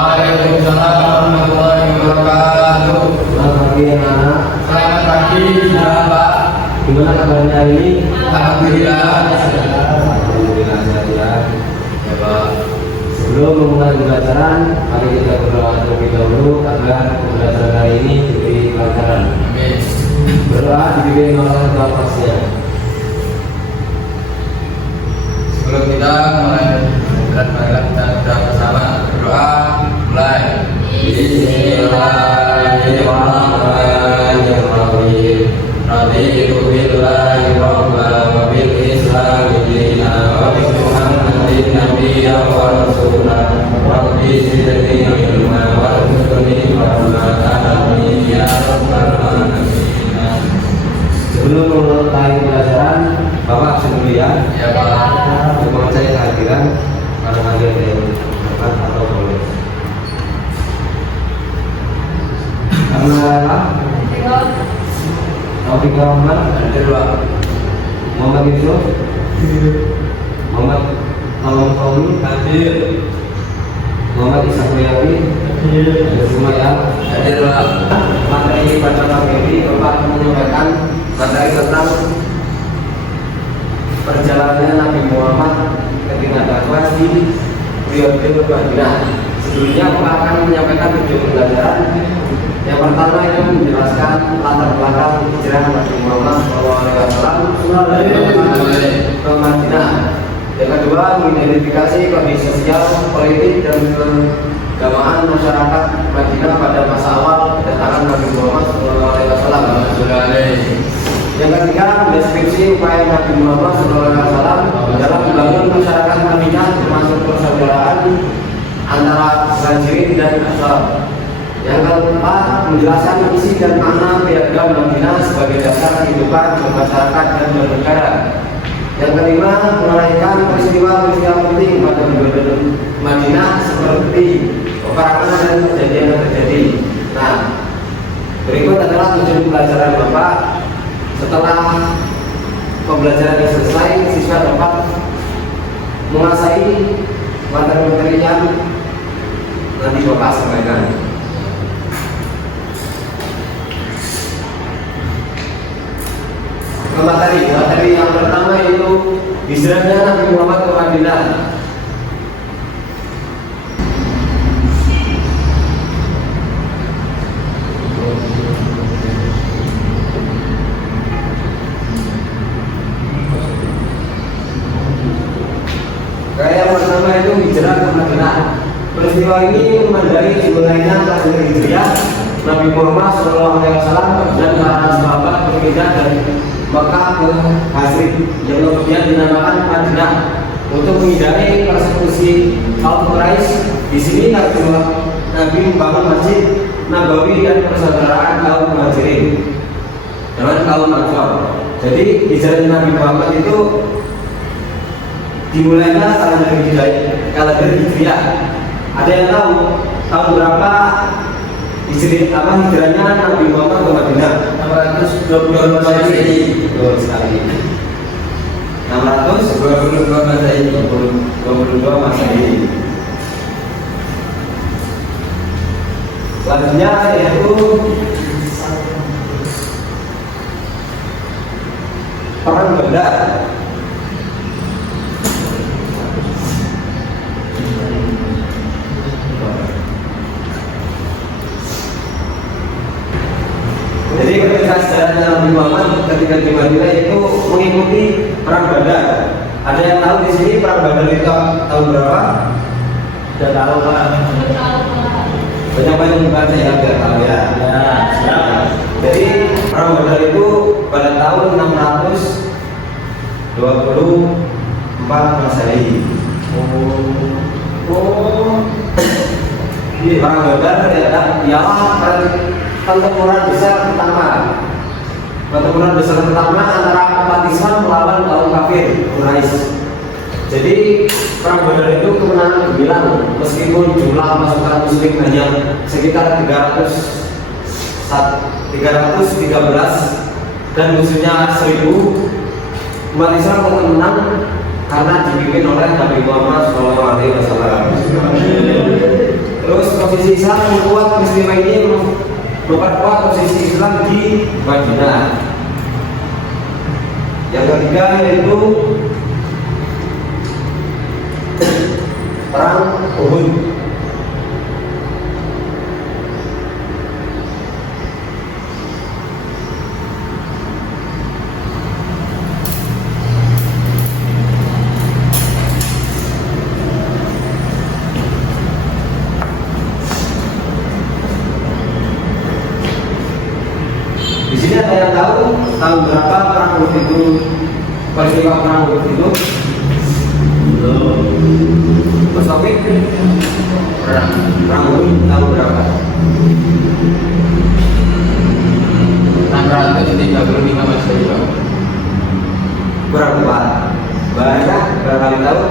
Waalaikumsalam warahmatullahi wabarakatuh. Selamat pagi anak-anak. Selamat pagi, Bapak. Gimana kabarnya hari ini? Alhamdulillah. Alhamdulillah sehat ya. Ya, Pak. Sebelum memulai pembelajaran, mari kita berdoa terlebih dahulu agar pembelajaran hari ini diberi kelancaran. Amin. Berdoa dibimbing oleh Tuhan Pasnya. Sebelum kita mulai marilah kita bersama berdoa. Mulai. Bismillahirrahmanirrahim. Raditu billahi rabban wa bil islami dinan wa bi Muhammadin nabiyyan wa rasulan rabbi zidni ilma warzuqni fahman amin ya rabbal alamin. Sebelum memulai pembelajaran, Bapak dulu ya. Ya, Pak. Mohon saya kehadiran para hadirin yang dapat atau boleh. Karena Taufik Rahman, Hadir, Pak. Muhammad Yusuf, Muhammad Tolong Paul, Hadir. Muhammad Isa Kuyawi, ada semua ya. Hadir, Pak. Materi pada kali ini Bapak akan menyampaikan materi tentang perjalanannya Nabi Muhammad ketika dakwah di periode Madinah. Sebelumnya Bapak akan menyampaikan tujuh pembelajaran. Yang pertama itu menjelaskan latar belakang hijrah Nabi Muhammad SAW ke Madinah. Yang kedua mengidentifikasi kondisi sosial, politik dan keagamaan masyarakat Madinah pada masa awal kedatangan Nabi Muhammad SAW. Yang ketiga mendeskripsi upaya Nabi Muhammad SAW dalam membangun masyarakat Madinah termasuk persaudaraan antara Muhajirin dan Ansar. Yang keempat menjelaskan isi dan makna piagam Madinah sebagai dasar kehidupan bermasyarakat dan bernegara. Yang kelima menguraikan peristiwa-peristiwa penting pada Madinah seperti peperangan dan kejadian yang terjadi. Nah, berikut adalah tujuan pembelajaran Bapak. Setelah pembelajaran yang selesai, siswa dapat menguasai materi-materi yang nanti Bapak sampaikan. Materi yang pertama itu hijrahnya Nabi Muhammad ke Madinah. Yang pertama itu hijrah ke Madinah. Peristiwa ini menandai dimulainya tahun Hijriah Nabi Muhammad SAW dan para sahabat berpindah dari Mekah ke Hasrib yang kemudian dinamakan Madinah untuk menghindari persekusi kaum Quraisy. Di sini Nabi membangun masjid Nabawi dan persaudaraan kaum Muhajirin dengan kaum Ansar. Jadi hijrah Nabi Muhammad itu dimulainya kalender Hijriah. Ada yang tahu tahun berapa hijrahnya Nabi Muhammad ke Madinah? 622 Masehi. Betul sekali. 622 Masehi. 22 Masehi. Selanjutnya yaitu Perang Badar. Jadi ketika sejarah Nabi Muhammad ketika di Madinah itu mengikuti Perang Badar. Ada yang tahu di sini Perang Badar itu tahun berapa? Tidak tahu Pak. Banyak yang membaca ya biar tahu ya. Jadi Perang Badar itu pada tahun 624 Masehi. Perang Badar ialah pertempuran besar pertama. Pertempuran besar pertama antara umat Islam melawan kaum kafir Quraisy. Jadi Perang Badar itu kemenangan gemilang meskipun jumlah pasukan muslim hanya sekitar 313 dan musuhnya 1000. Umat Islam tetap menang karena dipimpin oleh Nabi Muhammad SAW. Terus posisi Islam membuat peristiwa ini memperkuat posisi Islam di Madinah. Yang ketiga yaitu perang Uhud. Di sini ada yang tahu tahun berapa perang Uhud itu, peristiwa perang Uhud itu? Mas Taufik, perang Uhud tahun berapa? 635 Masehi. Kurang tepat. Banyak berapa kali tahu?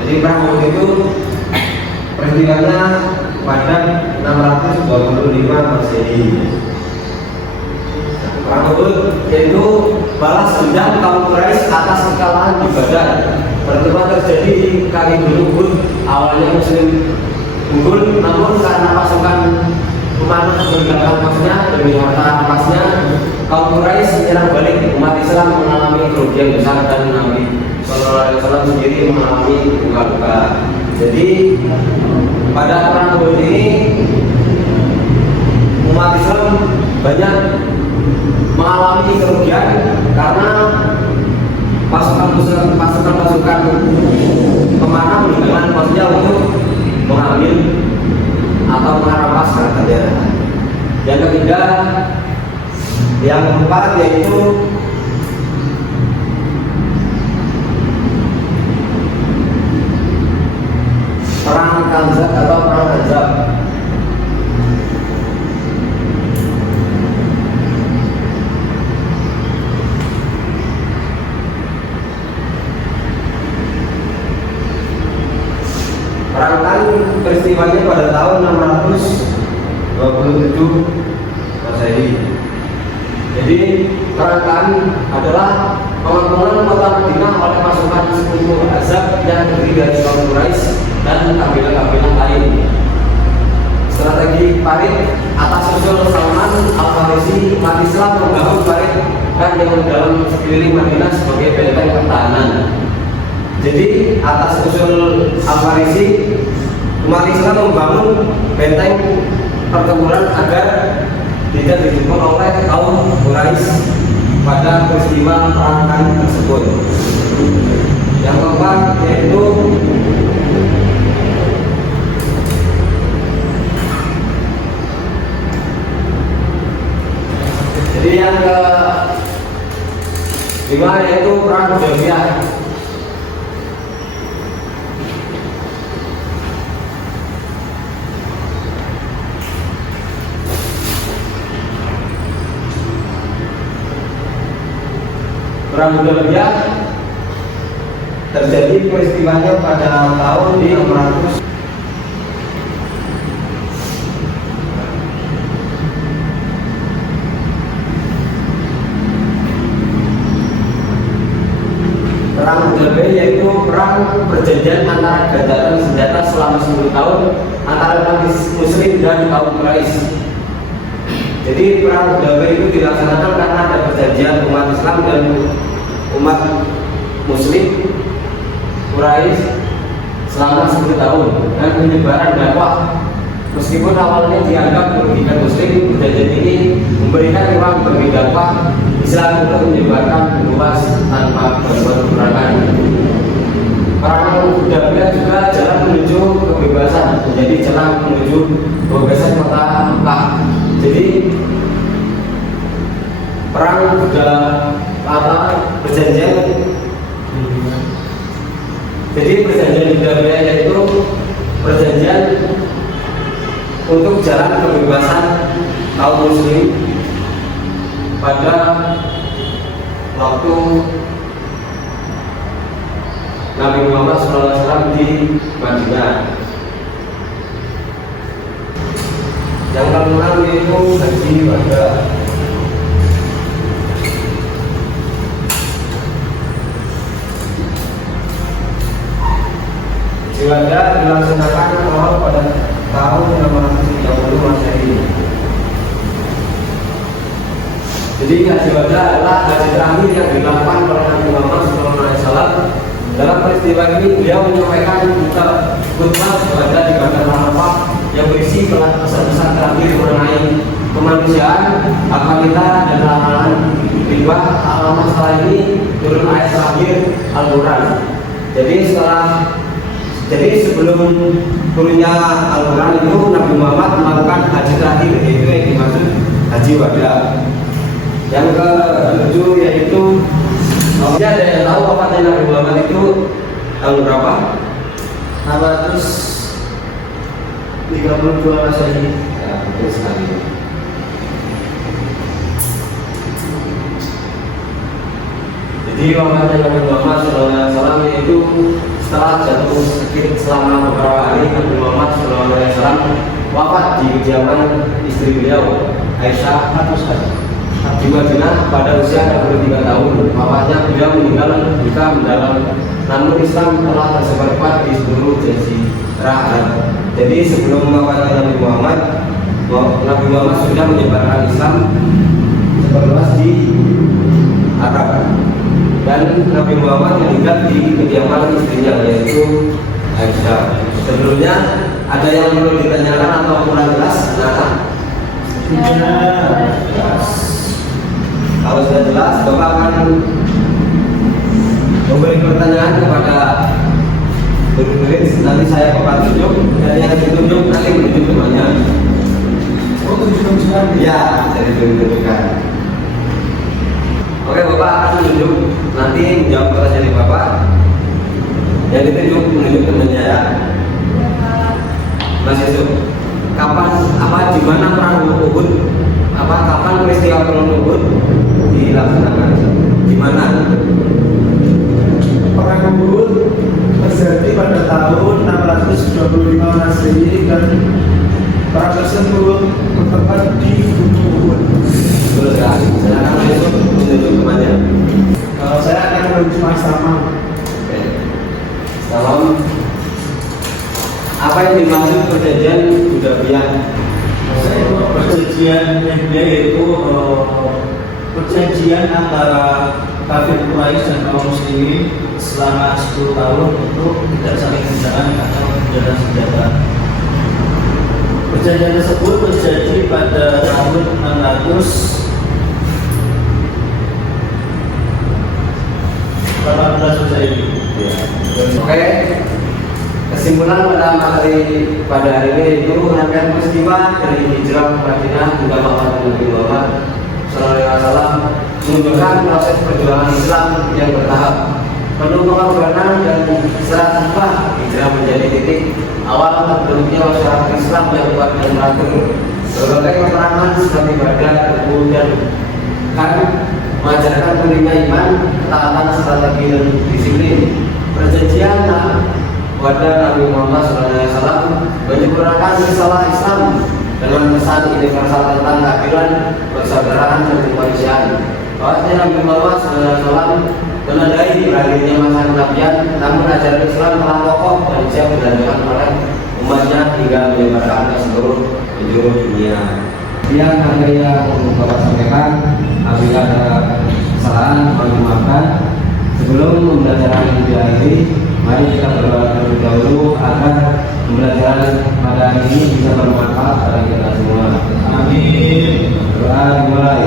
Jadi perang Uhud itu peristiwanya pada 625 Masehi. Perang Uhud yaitu balas dendam kaum Quraisy atas kekalahan di Badar. Pertemuan terjadi di kaki gunung Uhud. Awalnya Muslim unggul, namun karena pasukan pemanah bergabung masnya demi harta rapasnya, kaum Quraisy menyerang balik. Umat Islam mengalami kerugian besar dan Nabi Sallallahu Alaihi Wasallam sendiri mengalami luka-luka. Jadi pada perang Uhud ini umat Islam banyak mengalami kerugian karena pasukan pemanah dengan maksudnya untuk mengambil atau merampas harta daerah. Yang ketiga, yang keempat yaitu perang Khandaq atau perang Ahzab. Perang peristiwanya pada tahun 627 Masehi. Jadi perang adalah pengakuan kota Madinah oleh pasukan sekutu Ahzab yang terdiri dari kaum Quraisy dan kabilah-kabilah lain. Strategi parit atas usul Salman Al-Farisi, umat Islam membangun parit dan yang dalam sekeliling Madinah sebagai benteng pertahanan. Jadi atas usul Al-Farisi, umat Islam membangun benteng pertempuran agar tidak dijemput oleh kaum Quraisy pada peristiwa perang tersebut. Yang keempat yaitu jadi yang kelima yaitu perang Hudaybiyah. Perang Hudaybiyah terjadi peristiwanya pada tahun di 600. Perang Hudaybiyah yaitu perang perjanjian antara gencatan senjata selama 10 tahun antara umat Muslim dan kaum Quraisy. Jadi perang Hudaybiyah itu dilaksanakan karena ada perjanjian umat Islam dan umat Muslim Quraisy selama 10 tahun dan penyebaran dakwah. Meskipun awalnya dianggap merugikan Muslim, perjanjian ini memberikan ruang bagi dakwah Islam untuk menyebarkan luas tanpa berbuat peperangan. Perang Hudaybiyah juga jalan menuju kebebasan, menjadi jalan menuju kebebasan kota Mekah. Jadi perang perjanjian. Jadi perjanjian Hudaybiyah yaitu perjanjian untuk jalan kebebasan kaum Muslim pada waktu Nabi Muhammad SAW di Madinah. Yang kelima yaitu haji wada. Haji wada dilaksanakan awal pada Jadi haji wada adalah haji terakhir yang dilakukan oleh Nabi Muhammad SAW. Dalam peristiwa ini beliau menyampaikan khutbah kepada di Padang Arafah yang berisi pesan-pesan terakhir mengenai kemanusiaan, akalitas dan larangan riba. Alamat setelah ini turun ayat terakhir Al-Quran. Jadi sebelum turunnya Al-Quran itu Nabi Muhammad melakukan haji terakhir, yaitu yang dimaksud haji wada. Yang ke-7 yaitu ada yang tahu apa Nabi Muhammad itu tahun berapa? 632 Masehi. Ya, betul sekali. Jadi wafatnya Nabi Muhammad SAW itu setelah jatuh sakit selama beberapa hari. Nabi Muhammad SAW wafat di kediaman istri beliau Aisyah di Madinah pada usia 63 tahun. Wafatnya beliau meninggal duka mendalam, namun Islam telah tersebar kuat di seluruh jazirah Arab. Jadi sebelum wafatnya Nabi Muhammad sudah menyebarkan Islam seperluas di Arab. Dan Nabi Muhammad meninggal di kediaman istrinya yaitu Aisyah. Sebelumnya ada yang perlu ditanyakan atau kurang jelas? Kalau sudah jelas, Bapak akan memberi pertanyaan kepada murid-murid. Nanti saya Bapak tunjuk, dan yang ditunjuk nanti menunjuk temannya. Oh, tunjuk-tunjukkan? Ya, jadi tunjukkan. Oke, Bapak akan menunjuk, nanti menjawab pertanyaan Bapak. Yang ditunjuk menunjuk temannya ya. Mas Yusuf, di mana perang Uhud? Kapan peristiwa perang Uhud dilaksanakan? Di mana? Perang Uhud terjadi pada tahun 625 Masehi dan perang tersebut bertempat di Gunung Uhud. Betul sekali. Silakan Mas Yusuf menunjuk temannya. Kalau saya akan menuju Mas Samam. Oke. Salam. Apa yang dimaksud perjanjian Hudaybiyah? Perjanjian yaitu perjanjian antara kafir Quraisy dan kaum muslimin selama 10 tahun untuk tidak saling menyerang atau menjaga senjata. Perjanjian tersebut terjadi pada tahun 618 Masehi. Oke. Kesimpulan pada hari ini itu rangkaian peristiwa dari hijrah Madinah hingga wafatnya Nabi Muhammad SAW menunjukkan proses perjuangan Islam yang bertahap, penuh pengorbanan dan serat sumpah. Hijrah menjadi titik awal terbentuknya masyarakat Islam yang kuat dan teratur. Berbagai keterangan seperti ibadah, kemudian kan mengajarkan pentingnya iman, ketaatan, strategi dan disiplin. Perjanjian pada Nabi Muhammad SAW menyempurnakan risalah Islam dengan pesan universal tentang keadilan, persaudaraan dan kemanusiaan. Wafatnya Nabi Muhammad SAW menandai berakhirnya masa kenabian, namun ajaran Islam telah kokoh dan siap dilanjutkan oleh umatnya hingga menyebarkan ke seluruh penjuru dunia. Yang ada yang Bapak sampaikan, apabila ada kesalahan mohon dimaafkan. Sebelum pembelajaran yang diakhiri, mari kita berdoa terlebih dahulu agar pembelajaran pada hari ini bisa bermanfaat bagi kita semua. Amin. Doa dimulai.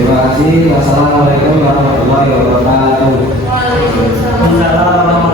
Terima kasih. Wassalamualaikum warahmatullahi wabarakatuh. Waalaikumsalam.